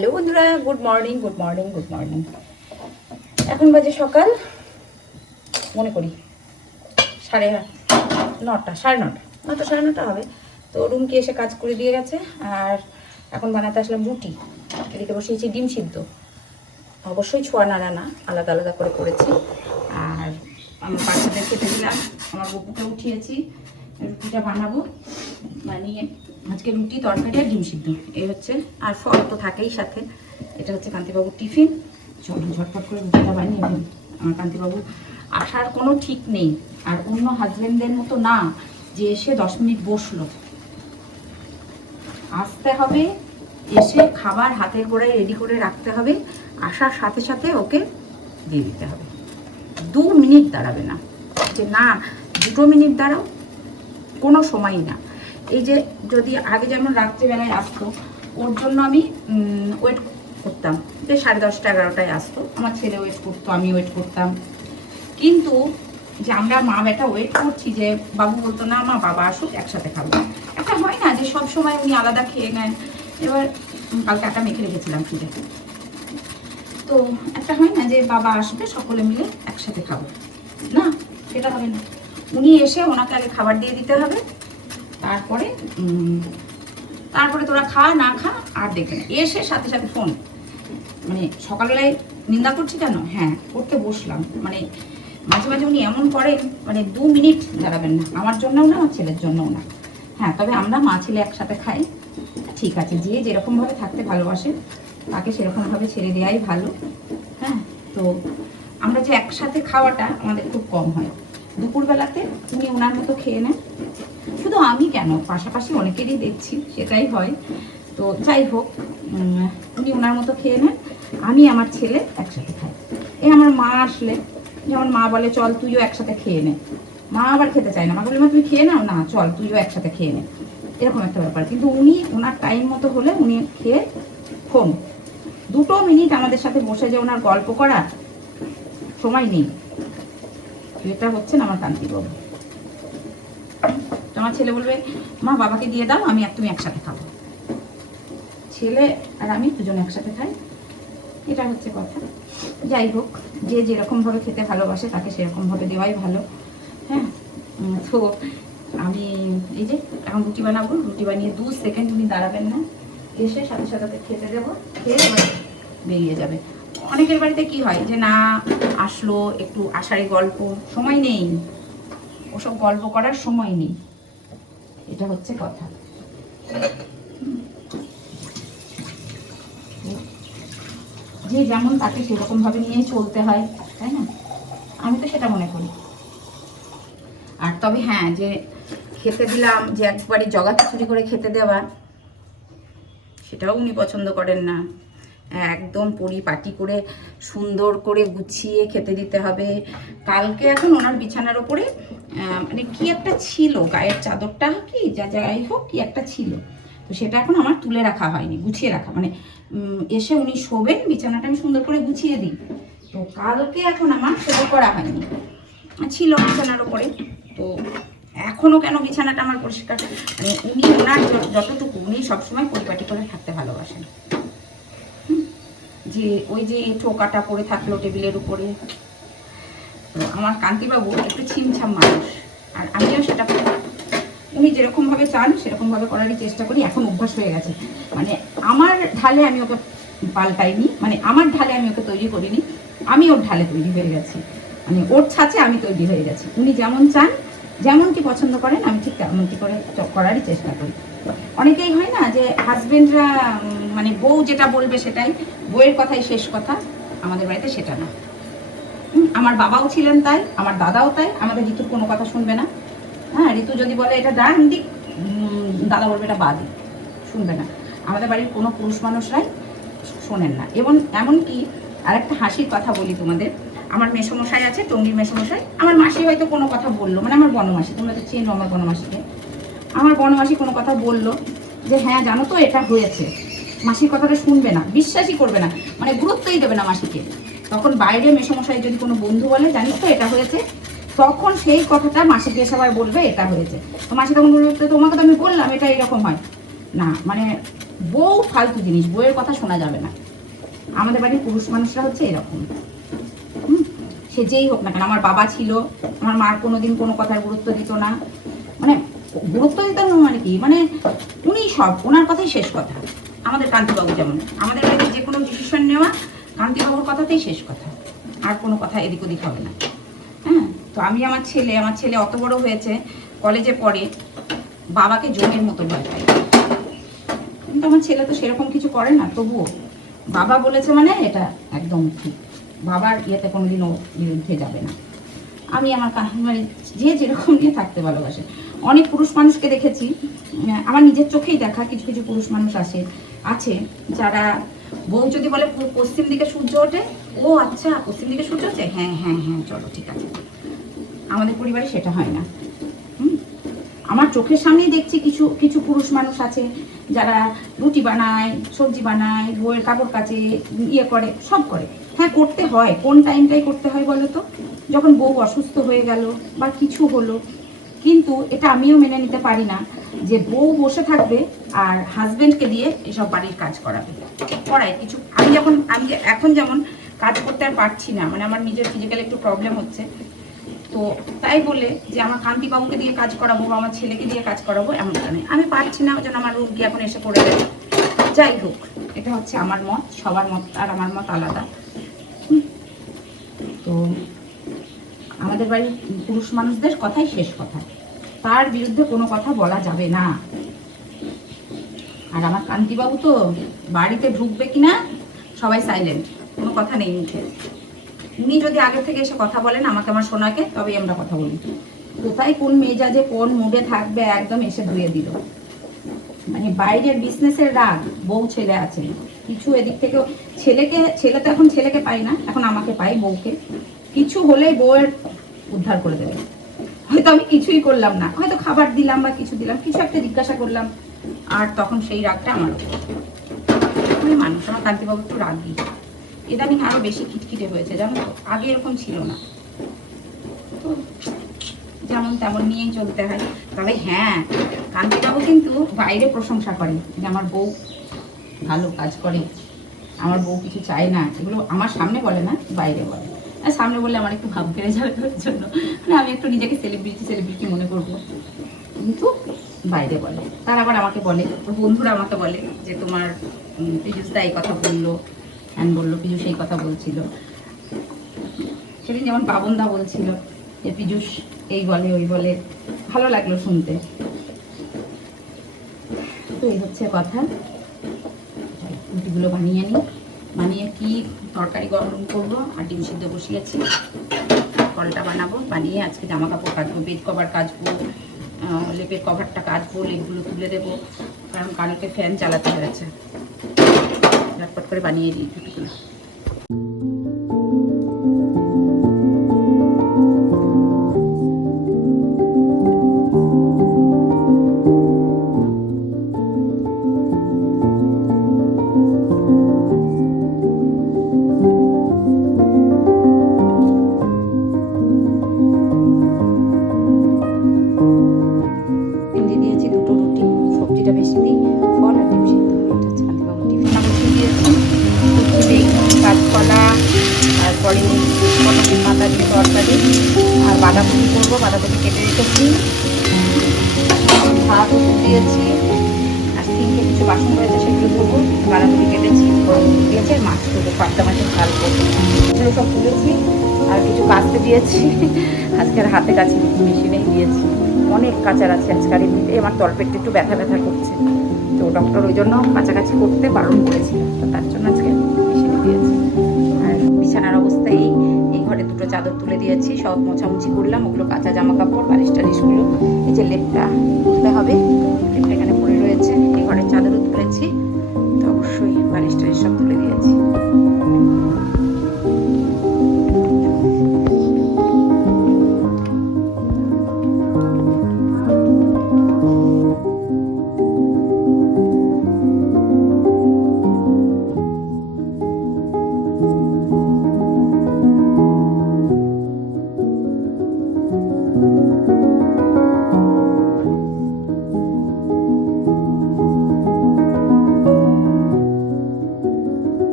Hello বন্ধুরা, good morning good morning good morning. এখন বাজে সকাল মনে করি 9:30, সাড়ে নটা হবে। তো রুমকি এসে কাজ করে দিয়ে গেছে, আর এখন বানাতে আসলাম রুটি। এদিকে বসিয়েছি ডিম সিদ্ধ, অবশ্যই ছোঁয়া নাড়া না, আলাদা আলাদা করে করেছি। আর আমার বাচ্চাদের খেতে দিলাম, আমার বকুকে উঠিয়েছি, রুটিটা বানাবো। বানিয়ে আজকে রুটি, তরকারি আর ডিম সিদ্ধ এই হচ্ছে, আর ফল তো থাকেই সাথে। এটা হচ্ছে কান্তিবাবুর টিফিন। চলো ঝটপট করে রুটিটা বানিয়ে দিই। আমার কান্তিবাবু আসার কোনো ঠিক নেই, আর অন্য হাজবেন্ডদের মতো না যে এসে 10 মিনিট বসলো। আসতে হবে, এসে খাবার হাতের গোড়ায় রেডি করে রাখতে হবে, আসার সাথে সাথে ওকে দিয়ে দিতে হবে। 2 মিনিট দাঁড়াবে না, যে না 2 মিনিট দাঁড়াও, কোনো সময়ই না। এই যে যদি আগে যেমন রাত্রিবেলায় আসতো, ওর জন্য আমি ওয়েট করতাম, যে 10:30 11টায় আসতো, আমার ছেলে ওয়েট করতো, আমি ওয়েট করতাম। কিন্তু যে আমরা মা বেটা ওয়েট করছি, যে বাবু বলতো না মা বাবা আসুক একসাথে খাবো। একটা হয় না যে সব সময় উনি আলাদা খেয়ে নেন। এবার কালকে আটা মেখে রেখেছিলাম ফ্রিজে, তো একটা হয় না যে বাবা আসবে সকলে মিলে একসাথে খাবো, না সেটা হবে না। উনি এসে ওনাকে আগে খাবার দিয়ে দিতে হবে, তারপরে তোরা খা না খা আর দেখবে না। এসে সাথে সাথে ফোন, মানে সকালবেলায় নিন্দা করছি কেন, হ্যাঁ করতে বসলাম, মানে মাঝে মাঝে উনি এমন করেন, মানে 2 মিনিট দাঁড়াবেন না, আমার জন্যও না আমার ছেলের জন্যও না। হ্যাঁ, তবে আমরা মা ছেলে একসাথে খাই, ঠিক আছে। যে যেরকমভাবে থাকতে ভালোবাসে তাকে সেরকমভাবে ছেড়ে দেওয়াই ভালো। হ্যাঁ, তো আমরা যে একসাথে খাওয়াটা আমাদের খুব কম হয়। দুপুরবেলাতে উনি ওনার মতো খেয়ে নেন, শুধু আমি কেন, পাশাপাশি অনেকেরই দেখছি সেটাই হয়। তো যাই হোক, উনি ওনার মতো খেয়ে নেন, আমি আমার ছেলে একসাথে খাই। এই আমার মা আসলে, যেমন মা বলে চল তুইও একসাথে খেয়ে নে, মা আবার খেতে চায় না, মা বলে মা তুমি খেয়ে নাও, না চল তুইও একসাথে খেয়ে নে, এরকম একটা ব্যাপার। কিন্তু উনি ওনার টাইম মতো হলে উনি খেয়ে ফোন, 2 মিনিট আমাদের সাথে বসে যে ওনার গল্প করা সময় নেই। এটা হচ্ছে না আমার কান্তিবাবু। আমার ছেলে বলবে মা বাবাকে দিয়ে দাও, আমি আর তুমি একসাথে খাবো, ছেলে আর আমি দুজনে একসাথে খাই, এটা হচ্ছে কথা। যাই হোক, যে যেরকমভাবে খেতে ভালোবাসে তাকে সেরকমভাবে দেওয়াই ভালো। হ্যাঁ, তো আমি এই যে এখন রুটি বানাবো, রুটি বানিয়ে 2 সেকেন্ড উনি দাঁড়াবেন না, এসে সাথে সাথে খেতে দেবো, খেয়ে এবার বেরিয়ে যাবে। অনেকের বাড়িতে কি হয় যে না আসলো, একটু আষাঢ়ি গল্প, সময় নেই, ওসব গল্প করার সময় নেই, এটা হচ্ছে কথা। যে যেমন তাকে সেরকম ভাবে নিয়ে চলতে হয়, তাই না? আমি তো সেটা মনে করি। আর তবে হ্যাঁ, যে খেতে দিলাম, যে একবারে জগাখিচুড়ি করে খেতে দেওয়া, সেটাও উনি পছন্দ করেন না। একদম পরিপাটি করে সুন্দর করে গুছিয়ে খেতে দিতে হবে। কালকে এখন ওনার বিছানার ওপরে মানে কি একটা ছিল, গায়ের চাদরটা কি যাই হোক কি একটা ছিল, তো সেটা এখন আমার তুলে রাখা হয়নি, গুছিয়ে রাখা, মানে এসে উনি শোবেন, বিছানাটা আমি সুন্দর করে গুছিয়ে দিই, তো কালকে এখন আমার সেটা করা হয়নি, ছিল বিছানার ওপরে। তো এখনও কেন বিছানাটা আমার পরিষ্কার, মানে উনি ওনার যতটুকু, উনি সবসময় পরিপাটি করে থাকতে ভালোবাসেন। যে ওই যে ঠোকাটা পড়ে থাকলো টেবিলের উপরে, তো আমার কান্তিবাবু একটু ছিমছাম মানুষ, আর আমিও সেটা উনি যেরকমভাবে চান সেরকমভাবে করারই চেষ্টা করি। এখন অভ্যাস হয়ে গেছে, মানে আমার ঢালে আমি ওকে পাল্টাইনি, মানে আমার ঢালে আমি ওকে তৈরি করিনি, আমি ওর ঢালে তৈরি হয়ে গেছি, মানে ওর ছাঁচে আমি তৈরি হয়ে গেছি। উনি যেমন চান, যেমনটি পছন্দ করেন, আমি ঠিক তেমনটি করে করারই চেষ্টা করি। অনেকেই হয় না যে হাজবেন্ডরা মানে বউ যেটা বলবে সেটাই, বউয়ের কথাই শেষ কথা, আমাদের বাড়িতে সেটা না। আমার বাবাও ছিলেন তাই, আমার দাদাও তাই, আমাদের ঋতুর কোনো কথা শুনবে না। হ্যাঁ, ঋতু যদি বলে এটা ডান দিক, দাদা বলবে এটা বাঁ দিক, শুনবে না। আমাদের বাড়ির কোনো পুরুষ মানুষরাই শোনেন না। এবং এমনকি আরেকটা হাসির কথা বলি তোমাদের, আমার মেসোমশাই আছে, টঙ্গির মেসোমশাই, আমার মাসি হয়তো কোনো কথা বললো, মানে আমার বনমাসি, তোমরা তো চেনো আমার বনমাসিকে, আমার বনমাসি কোনো কথা বললো যে হ্যাঁ জানো তো এটা হয়েছে, মাসির কথাটা শুনবে না, বিশ্বাসই করবে না, মানে গুরুত্বই দেবে না মাসিকে। তখন বাইরে মেসোমশাই যদি কোনো বন্ধু বলে জানিস তো এটা হয়েছে, তখন সেই কথাটা মাসিকে এসে আবার বলবে এটা হয়েছে, তো মাসি তখন বলবে তোমাকে তো আমি বললাম এটা এরকম হয় না, মানে বউ ফালতু জিনিস, বউয়ের কথা শোনা যাবে না। আমাদের বাড়ির পুরুষ মানুষরা হচ্ছে এরকম। সে যেই হোক না কেন, আমার বাবা ছিল, আমার মার কোনোদিন কোনো কথার গুরুত্ব দিত না, মানে গুরুত্ব দিত না মানে কি, মানে উনি সব, ওনার কথাই শেষ কথা। আমাদের কান্তিবাবু যেমন, আমাদের বাড়িতে যে কোনো ডিসিশন নেওয়া কান্তিবাবুর কথাতেই শেষ কথা, আর কোনো কথা এদিক ওদিক হবে না। হ্যাঁ, তো আমি আমার ছেলে অত বড় হয়েছে, কলেজে পড়ে, বাবাকে জমের মতো ভয় পাই। কিন্তু আমার ছেলে তো সেরকম কিছু করে না, তবুও বাবা বলেছে মানে এটা একদম ঠিক, বাবার ইয়েতে কোনোদিনও বিরুদ্ধে যাবে না। আমি আমার মানে যে যেরকম নিয়ে থাকতে ভালোবাসে। অনেক পুরুষ মানুষকে দেখেছি, আমার নিজের চোখেই দেখা, কিছু কিছু পুরুষ মানুষ আছে যারা বউ যদি বলে পশ্চিম দিকে সূর্য ওঠে, ও আচ্ছা পশ্চিম দিকে সূর্য ওঠে, হ্যাঁ হ্যাঁ হ্যাঁ চলো ঠিক আছে। আমাদের পরিবারে সেটা হয় না। আমার চোখের সামনেই দেখছি কিছু কিছু পুরুষ মানুষ আছে যারা রুটি বানায়, সবজি বানায়, বউয়ের কাপড় কাচে, ইয়ে করে, সব করে। হ্যাঁ করতে হয়, কোন টাইমটাই করতে হয় বলো তো, যখন বউ অসুস্থ হয়ে গেল বা কিছু হলো। কিন্তু এটা আমিও মেনে নিতে পারি না যে বউ বসে থাকবে আর হাজবেন্ডকে দিয়ে এসব বাড়ির কাজ করায় কিছু। আমি এখন যেমন কাজ করতে আর পারছি না, মানে আমার নিজের ফিজিক্যাল একটু প্রবলেম হচ্ছে, তো তাই বলে যে আমার কান্তিবাবুকে দিয়ে কাজ করাবো বা আমার ছেলেকে দিয়ে কাজ করাবো এমনটা নেই। আমি পারছি না, ওই জন্য আমার রোগী এখন এসে পড়ে গেছে। যাই হোক, এটা হচ্ছে আমার মত, সবার মত আর আমার মত আলাদা। তো আমাদের বাড়ির পুরুষ মানুষদের কথাই শেষ কথা, তার বিরুদ্ধে কোনো কথা বলা যাবে না। আর আমার কান্তিবাবু তো বাড়িতে ঢুকবে কিনা সবাই সাইলেন্ট, কোনো কথা নেই মুখে। উনি যদি আগে থেকে এসে কথা বলেন আমাকে, আমার সোনাকে, তবেই আমরা কথা বলি। কোথায় কোন মেজাজে কোন মুডে থাকবে একদম এসে ধুয়ে দিল। মানে বাইরের বিজনেসের রাগ, বউ ছেলে আছে কিছু, এদিক থেকেও ছেলে তো এখন ছেলেকে পাই না, এখন আমাকে পাই, বউকে কিছু হলেই বউয়ের উদ্ধার করে দেবে। হয়তো আমি কিছুই করলাম না, হয়তো খাবার দিলাম বা কিছু দিলাম, কিছু একটা জিজ্ঞাসা করলাম, আর তখন সেই রাগটা আমার মানুষ। আমার কান্তিবাবু একটু রাগী, ইদানিং আরো বেশি খিটখিটে হয়েছে জানো তো, আগে এরকম ছিল না। তো যেমন তেমন নিয়েই চলতে হয়। তবে হ্যাঁ, কান্তিবাবু কিন্তু বাইরে প্রশংসা করে যে আমার বউ ভালো কাজ করে, আমার বউ কিছু চায় না, এগুলো আমার সামনে বলে না, বাইরে বলে। আর সামনে বললে আমার একটু ভাব বেড়ে যাবে, ওর জন্য মানে আমি একটু নিজেকে সেলিব্রিটি মনে করবো, কিন্তু বাইরে বলে। তার আবার আমাকে বলে, ওর বন্ধুরা আমাকে বলে যে তোমার পীযুষদা এই কথা বললো, হ্যান বললো, পীযুষ এই কথা বলছিল। সেদিন যেমন পাবনদা বলছিল যে পীযুষ এই বলে ওই বলে, ভালো লাগলো শুনতে। তো এই হচ্ছে কথা। রুটিগুলো বানিয়ে নিই, বানিয়ে কি তরকারি গরম করবো, আর ডিম সিদ্ধ বসিয়েছি, কলটা বানাবো, বানিয়ে আজকে জামা কাপড় কাচবো, বেড কভার কাচবো, লেপের কভারটা কাচবো, লেপগুলো তুলে দেবো, কারণ কালকে ফ্যান চালাতে হয়েছে। ঝটপট করে বানিয়ে দিই রুটিগুলো। তারপরে পটলের পাতা দিয়ে তরকারি, আর বাঁধাকপি করবো, বাঁধাকপি কেটে রেখেছি, ভাত দিয়েছি, আর সিঙ্কে কিছু বাসন রয়েছে সেগুলো ধোবো, বাঁধাকপি কেটেছি, দিয়েছে, মাছ করবো, পাতলা মাছের ঝাল করবো, এগুলো সব তুলেছি। আর কিছু কাচতে দিয়েছি, আজকের হাতে কাছি মেশিনেই দিয়েছি, অনেক কাচার আছে আজকাল। এমনিতে আমার তলপেটটা একটু ব্যথা করছে, তো ডক্টর ওই জন্য কাছাকাছি করতে বারণ করেছিল, তো তার জন্য আজকে মেশিনে দিয়েছি। আর বিছানার অবস্থা এই ঘরে দুটো চাদর তুলে দিয়েছি, সব মোছামুছি করলাম, ওগুলো কাঁচা জামা কাপড়, বালিশ টালিশগুলো, এই যে লেপটা তুলতে হবে, লেপটা এখানে পড়ে রয়েছে, এই ঘরের চাদরও তুলেছি, তো অবশ্যই বালিশ টালিশ সব তুলে দিয়েছি।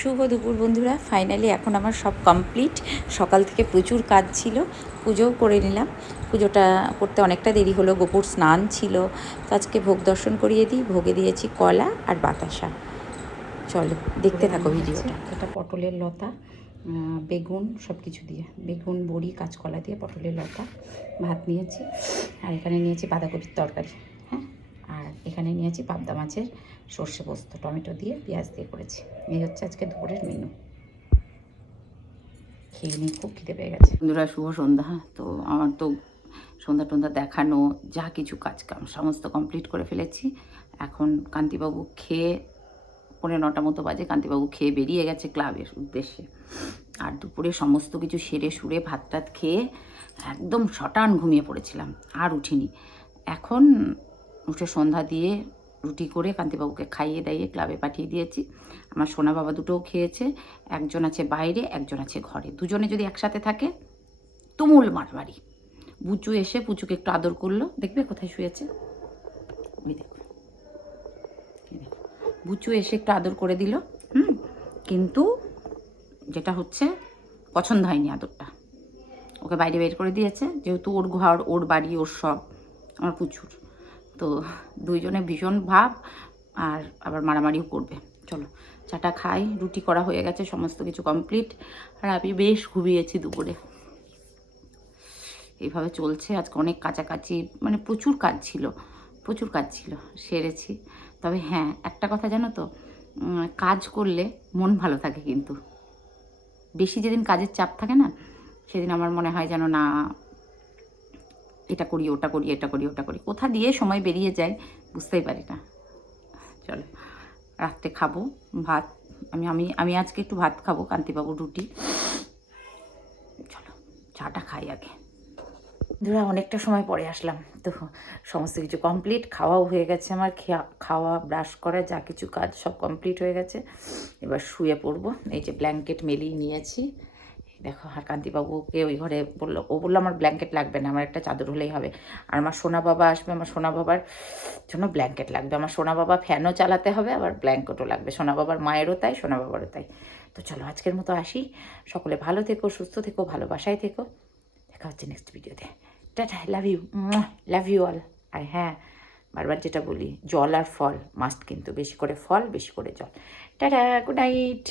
শুভ দুপুর বন্ধুরা। ফাইনালি এখন আমার সব কমপ্লিট। সকাল থেকে প্রচুর কাজ ছিল, পুজোও করে নিলাম। পুজোটা করতে অনেকটা দেরি হলো, গোপুর স্নান ছিল, তো আজকে ভোগ দর্শন করিয়ে দিই। ভোগে দিয়েছি কলা আর বাতাসা। চলো দেখতে থাকো ভিডিওটা। এটা পটলের লতা, বেগুন সব কিছু দিয়ে, বেগুন বড়ি কাঁচকলা দিয়ে পটলের লতা ভাত নিয়েছি। আর এখানে নিয়েছি বাঁধাকপির তরকারি, হ্যাঁ। আর এখানে নিয়েছি পাবদা মাছের সর্ষে পোস্ত, টমেটো দিয়ে পেঁয়াজ দিয়ে করেছি। এই হচ্ছে আজকে দুপুরের মেনু। খেয়ে নিয়ে খুব খিদে পেয়ে গেছে। বন্ধুরা শুভ সন্ধ্যা। তো আমার তো সন্ধ্যা টন্ধ্যা দেখানো যা কিছু কাজকাম সমস্ত কমপ্লিট করে ফেলেছি। এখন কান্তিবাবু খেয়ে 9:30 মতো বাজে, কান্তিবাবু খেয়ে বেরিয়ে গেছে ক্লাবের উদ্দেশ্যে। আর দুপুরে সমস্ত কিছু সেরে সুরে ভাত টাত খেয়ে একদম শটান ঘুমিয়ে পড়েছিলাম, আর উঠিনি। এখন উঠে সন্ধ্যা দিয়ে রুটি করে কান্তিবাবুকে খাইয়ে দাইয়ে ক্লাবে পাঠিয়ে দিয়েছি। আমার সোনা বাবা দুটোও খেয়েছে, একজন আছে বাইরে, একজন আছে ঘরে। দুজনে যদি একসাথে থাকে তুমুল মারমারি। বুচু এসে পুচুকে একটু আদর করলো, দেখবে কোথায় শুয়েছে, ওই দেখো। বুচু এসে একটু আদর করে দিল, কিন্তু যেটা হচ্ছে পছন্দ হয়নি আদরটা, ওকে বাইরে বের করে দিয়েছে। যেহেতু ওর ঘর, ওর বাড়ি, ওর সব, আমার পুচুর, তো দুইজনে ভীষণ ভাব, আর আবার মারামারিও করবে। চলো চাটা খাই। রুটি করা হয়ে গেছে, সমস্ত কিছু কমপ্লিট। আর আমি বেশ ঘুমিয়েছি দুপুরে। এইভাবে চলছে। আজকে অনেক কাছাকাছি, মানে প্রচুর কাজ ছিল, সেরেছি। তবে হ্যাঁ, একটা কথা জানো তো, কাজ করলে মন ভালো থাকে, কিন্তু বেশি যেদিন কাজের চাপ থাকে না, সেদিন আমার মনে হয় যেন না, এটা করি ওটা করি, এটা করি ওটা করি, কোথা দিয়ে সময় বেরিয়ে যায় বুঝতেই পারি না। চলো রাত্রে খাবো ভাত। আমি আজকে একটু ভাত খাবো, কান্তিবাবু রুটি। চলো চাটা খাই আগে। ধরো অনেকটা সময় পরে আসলাম, তো সমস্ত কিছু কমপ্লিট, খাওয়াও হয়ে গেছে আমার। খাওয়া, ব্রাশ করা, যা কিছু কাজ সব কমপ্লিট হয়ে গেছে। এবার শুয়ে পড়বো। এই যে ব্ল্যাঙ্কেট মেলিয়ে নিয়েছি, দেখো। আর কান্তিবাবুকে ওই ঘরে ও বললো আমার ব্ল্যাঙ্কেট লাগবে না, আমার একটা চাদর হলেই হবে। আর আমার সোনা বাবা আসবে, আমার সোনা বাবার জন্য ব্ল্যাঙ্কেট লাগবে। আমার সোনা বাবা ফ্যানও চালাতে হবে, আবার ব্ল্যাঙ্কেটও লাগবে। সোনা বাবার মায়েরও তাই, সোনা বাবারও তাই। তো চলো আজকের মতো আসি। সকলে ভালো থেকো, সুস্থ থেকো, ভালোবাসায় থেকো। দেখা হচ্ছে নেক্সট ভিডিওতে। Tata, love you all. আর হ্যাঁ, বারবার যেটা বলি, জল আর ফল মাস্ট, কিন্তু বেশি করে ফল, বেশি করে জল। Tata, good night.